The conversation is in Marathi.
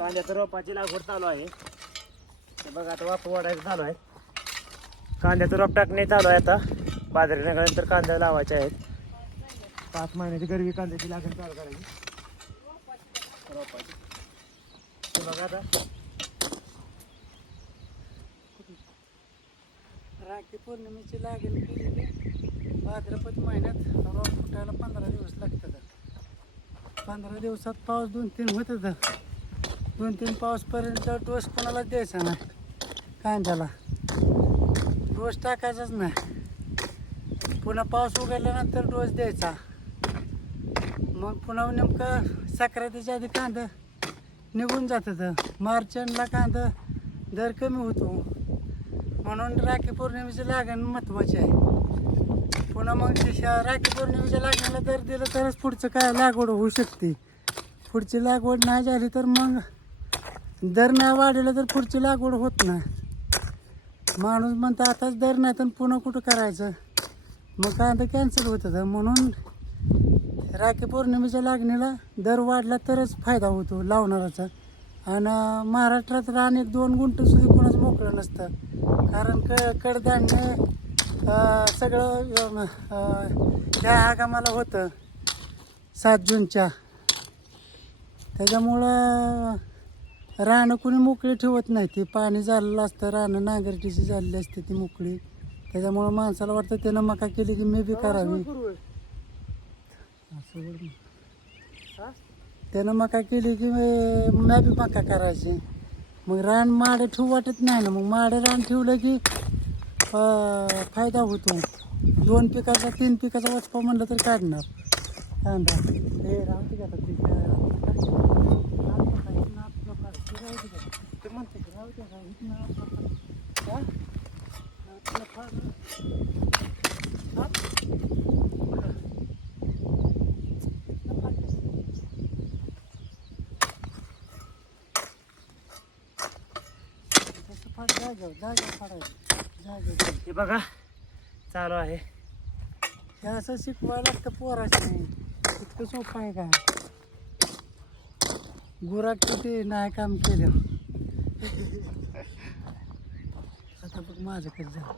कांद्याचं रोपाची लागवड चालू आहे. ते बघा आता वाफ वाढायचं चालू आहे. कांद्याचं रोप टाकणे चालू आहे आता. बाजारी निघाल्यानंतर कांदा लावायचे आहेत. 5 महिन्याची गरवी कांद्याची लागवड चालू करायची रोपाची. ते बघा आता राखी पौर्णिमेची लागण केली की भाद्रपद महिन्यात रोप फुटायला 15 दिवस लागतात. 15 दिवसात पाऊस 2-3 होतात. 2-3 पाऊसपर्यंत डोस कोणाला द्यायचा नाही. कांद्याला डोस टाकायचाच नाही. पुन्हा पाऊस उघडल्यानंतर डोस द्यायचा. मग पुन्हा नेमकं संक्रांतीच्या आधी कांदा निघून जातं. मार्चला कांदा दर कमी होतो. म्हणून राखी पौर्णिमेची लागण महत्त्वाची आहे. पुन्हा मग राखी पौर्णिमेच्या लागणीला दर दिलं तरच पुढचं काय लागवड होऊ शकते. पुढची लागवड नाही झाली तर मग दर नाही वाढलं तर पुढची लागवड होत नाही. माणूस म्हणतो आताच दर नाही तर पुन्हा कुठं करायचं, मग कांदा कॅन्सल होतं. म्हणून राखी पौर्णिमेच्या लागणीला दर वाढला तरच फायदा होतो लावणाराचा. आणि महाराष्ट्रात रान 1-2 गुंठ सुद्धा कोणाच मोकळं नसतं. कारण कडधान्य सगळं त्या हंगामाला होतं 7 जूनच्या. त्याच्यामुळं रानं कुणी मोकळी ठेवत नाही. ती पाणी झालेलं असतं, रानं नांगरटीची झालेली असते ती मोकळी. त्याच्यामुळं माणसाला वाटतं त्यानं मका केली की मी बी करावी. त्यानं मका केली की मी बी मका करायची. मग रान माडे ठेवू वाटत नाही ना. मग माडे रान ठेवलं की फायदा होतो. 2 पिकाचा 3 पिकाचा वचपा म्हणलं तर काढणार कांदा. हे राहते का ते म्हणते की राहते हे बघा चालू आहे. हे असं शिकवायला लागतं पोराचं. इतकं सोपं आहे का? गुराक किती नाही काम केलं. आता बघ माझं कसं झालं.